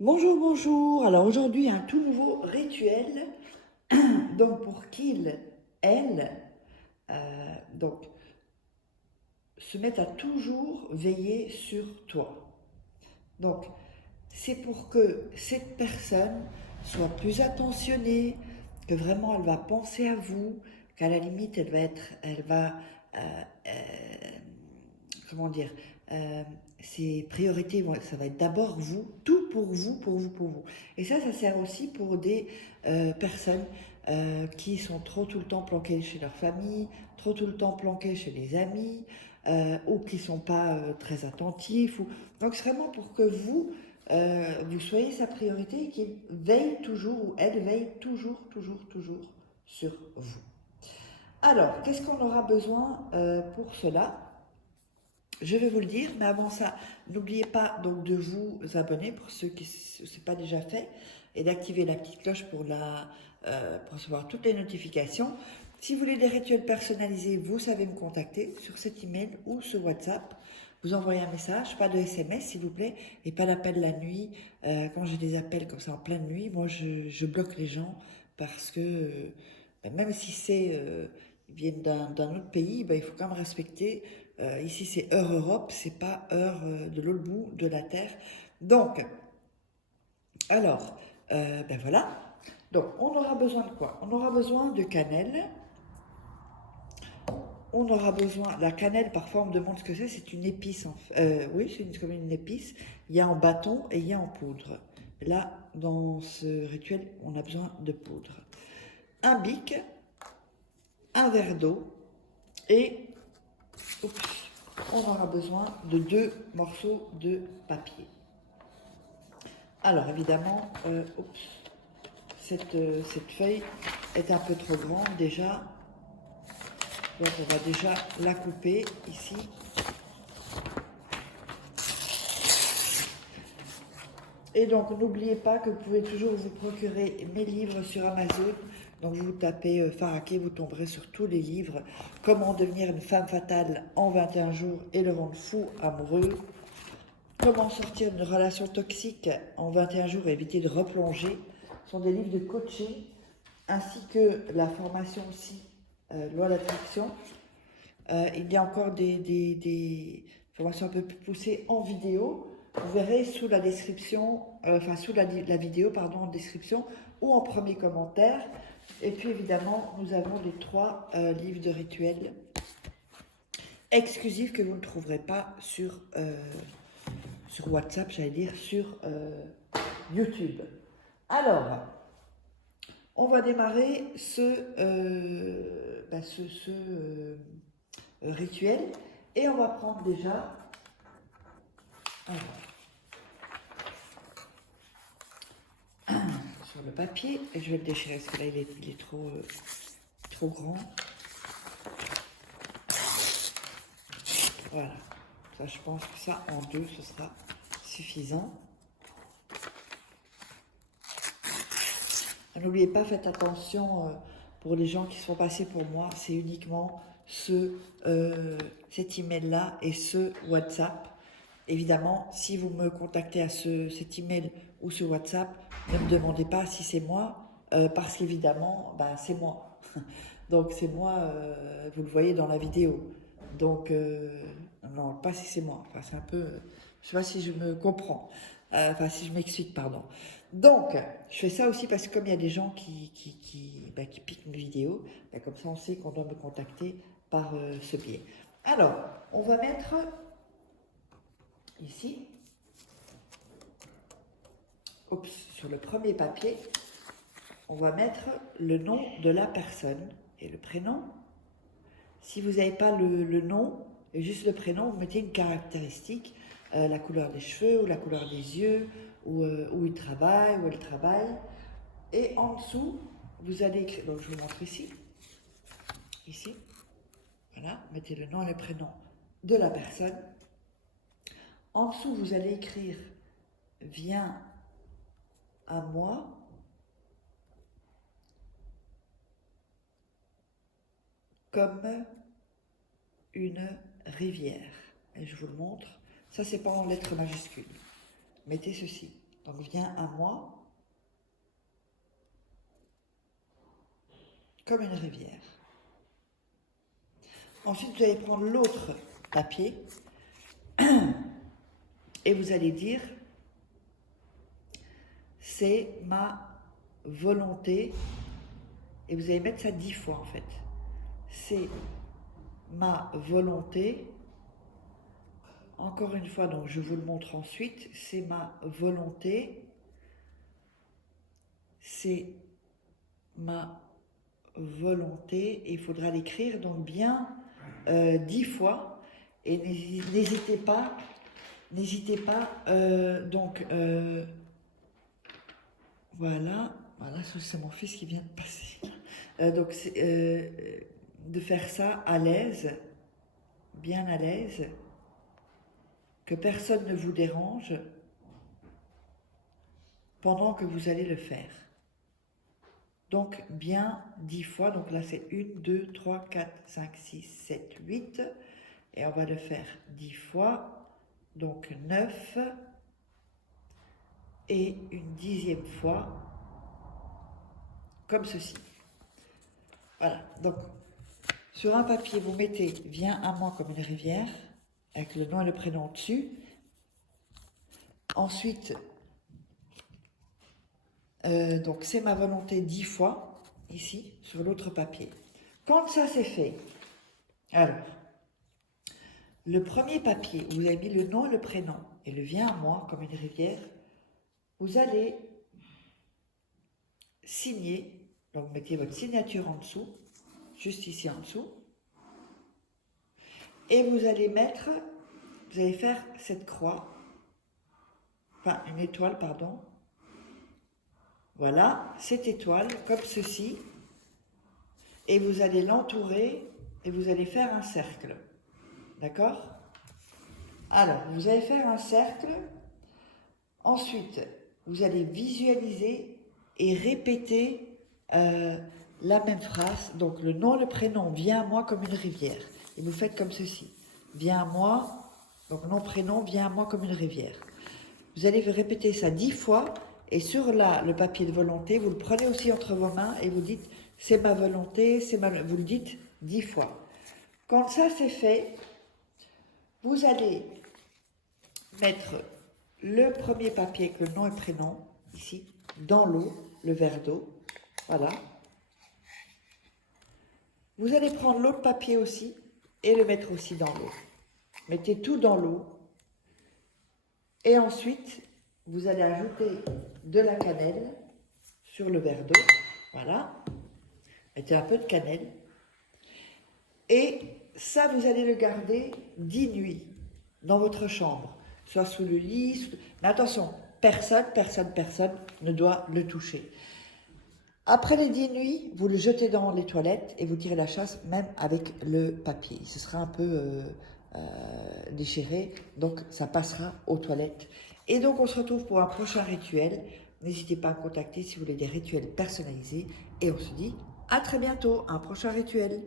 Bonjour, bonjour. Alors aujourd'hui, un tout nouveau rituel. Donc pour qu'il, elle, donc se mette à toujours veiller sur toi. Donc c'est pour que cette personne soit plus attentionnée, que vraiment elle va penser à vous, qu'à la limite elle va, euh, euh, comment dire, euh, ses priorités, ça va être d'abord vous, tout pour vous, pour vous, pour vous. Et ça sert aussi pour des personnes qui sont trop tout le temps planquées chez leur famille, trop tout le temps planquées chez les amis, ou qui ne sont pas très attentifs. Donc c'est vraiment pour que vous soyez sa priorité et qu'il veille toujours, ou elle veille toujours, toujours, toujours sur vous. Alors, qu'est-ce qu'on aura besoin pour cela? Je vais vous le dire, mais avant ça, n'oubliez pas donc de vous abonner pour ceux qui ne sont pas déjà fait et d'activer la petite cloche pour recevoir toutes les notifications. Si vous voulez des rituels personnalisés, vous savez me contacter sur cet email ou ce WhatsApp. Vous envoyez un message, pas de SMS s'il vous plaît, et pas d'appel la nuit. Quand j'ai des appels comme ça en pleine nuit, moi je bloque les gens parce que même si ils viennent d'un autre pays, ben, il faut quand même respecter. Ici, c'est heure Europe, c'est pas heure de l'autre bout de la Terre. Donc, alors, ben voilà. Donc, on aura besoin de quoi? On aura besoin de cannelle. On aura besoin, la cannelle, parfois on me demande ce que c'est une épice. Oui, comme une épice. Il y a en bâton et il y a en poudre. Là, dans ce rituel, on a besoin de poudre. Un bic, un verre d'eau et oups, on aura besoin de 2 morceaux de papier. Alors évidemment, cette feuille est un peu trop grande déjà, donc on va déjà la couper ici. Et donc n'oubliez pas que vous pouvez toujours vous procurer mes livres sur Amazon. Donc vous tapez Faraké, vous tomberez sur tous les livres. Comment devenir une femme fatale en 21 jours et le rendre fou amoureux. Comment sortir d'une relation toxique en 21 jours et éviter de replonger. Ce sont des livres de coaching ainsi que la formation aussi, loi d'attraction. Il y a encore des formations un peu plus poussées en vidéo. Vous verrez sous la description, sous la vidéo, pardon, en description ou en premier commentaire. Et puis évidemment, nous avons les 3 livres de rituels exclusifs que vous ne trouverez pas sur WhatsApp, j'allais dire, sur YouTube. Alors, on va démarrer ce rituel et on va prendre déjà sur le papier et je vais le déchirer parce que là il est trop grand. Voilà, ça je pense que ça en 2 ce sera suffisant. N'oubliez pas, faites attention pour les gens qui sont passés pour moi, c'est uniquement cet email-là et ce WhatsApp. Évidemment, si vous me contactez à cet email ou ce WhatsApp, ne me demandez pas si c'est moi, parce qu'évidemment, ben, c'est moi. Donc c'est moi, vous le voyez dans la vidéo. Donc, non, pas si c'est moi. Enfin, c'est un peu, je sais pas si je me comprends. Enfin, si je m'explique, pardon. Donc, je fais ça aussi parce que comme il y a des gens qui piquent une vidéo, ben, comme ça on sait qu'on doit me contacter par ce biais. Alors, on va mettre ici, sur le premier papier, on va mettre le nom de la personne et le prénom. Si vous n'avez pas le nom et juste le prénom, vous mettez une caractéristique, la couleur des cheveux ou la couleur des yeux, où il travaille, où elle travaille. Et en dessous, vous allez écrire, donc je vous montre ici, voilà, mettez le nom et le prénom de la personne. En dessous, vous allez écrire « Viens à moi » comme une rivière. Et je vous le montre. Ça, c'est pas en lettres majuscules. Mettez ceci. Donc viens à moi comme une rivière. Ensuite, vous allez prendre l'autre papier et vous allez dire c'est ma volonté, et vous allez mettre ça 10 fois en fait. C'est ma volonté, encore une fois, donc je vous le montre ensuite, c'est ma volonté, c'est ma volonté, et il faudra l'écrire donc bien 10 fois, et n'hésitez pas, donc voilà, c'est mon fils qui vient de passer. Donc de faire ça à l'aise, bien à l'aise, que personne ne vous dérange pendant que vous allez le faire. Donc bien 10 fois, donc là c'est 1, 2, 3, 4, 5, 6, 7, 8, et on va le faire 10 fois, donc 9, et une 10e fois, comme ceci. Voilà, donc sur un papier, vous mettez « Viens à moi comme une rivière » avec le nom et le prénom dessus. Ensuite, donc c'est ma volonté 10 fois, ici, sur l'autre papier. Quand ça c'est fait, alors, le premier papier, où vous avez mis le nom et le prénom, et le « Viens à moi comme une rivière », vous allez signer, donc mettez votre signature en dessous, juste ici en dessous, et vous allez mettre, vous allez faire cette croix, enfin une étoile, pardon, voilà, cette étoile, comme ceci, et vous allez l'entourer, et vous allez faire un cercle, d'accord? Alors, vous allez faire un cercle, ensuite, vous allez visualiser et répéter la même phrase, donc le nom, le prénom, viens à moi comme une rivière, et vous faites comme ceci, viens à moi, donc nom, prénom, viens à moi comme une rivière. Vous allez répéter ça 10 fois, et sur le papier de volonté, vous le prenez aussi entre vos mains, et vous dites, c'est ma volonté, vous le dites 10 fois. Quand ça c'est fait, vous allez mettre le premier papier avec le nom et prénom, ici, dans l'eau, le verre d'eau, voilà. Vous allez prendre l'autre papier aussi, et le mettre aussi dans l'eau. Mettez tout dans l'eau, et ensuite, vous allez ajouter de la cannelle sur le verre d'eau, voilà. Mettez un peu de cannelle, et ça, vous allez le garder 10 nuits dans votre chambre, soit sous le lit, mais attention, personne ne doit le toucher. Après les 10 nuits, vous le jetez dans les toilettes et vous tirez la chasse, même avec le papier. Ce sera un peu déchiré, donc ça passera aux toilettes. Et donc on se retrouve pour un prochain rituel. N'hésitez pas à me contacter si vous voulez des rituels personnalisés. Et on se dit à très bientôt, un prochain rituel.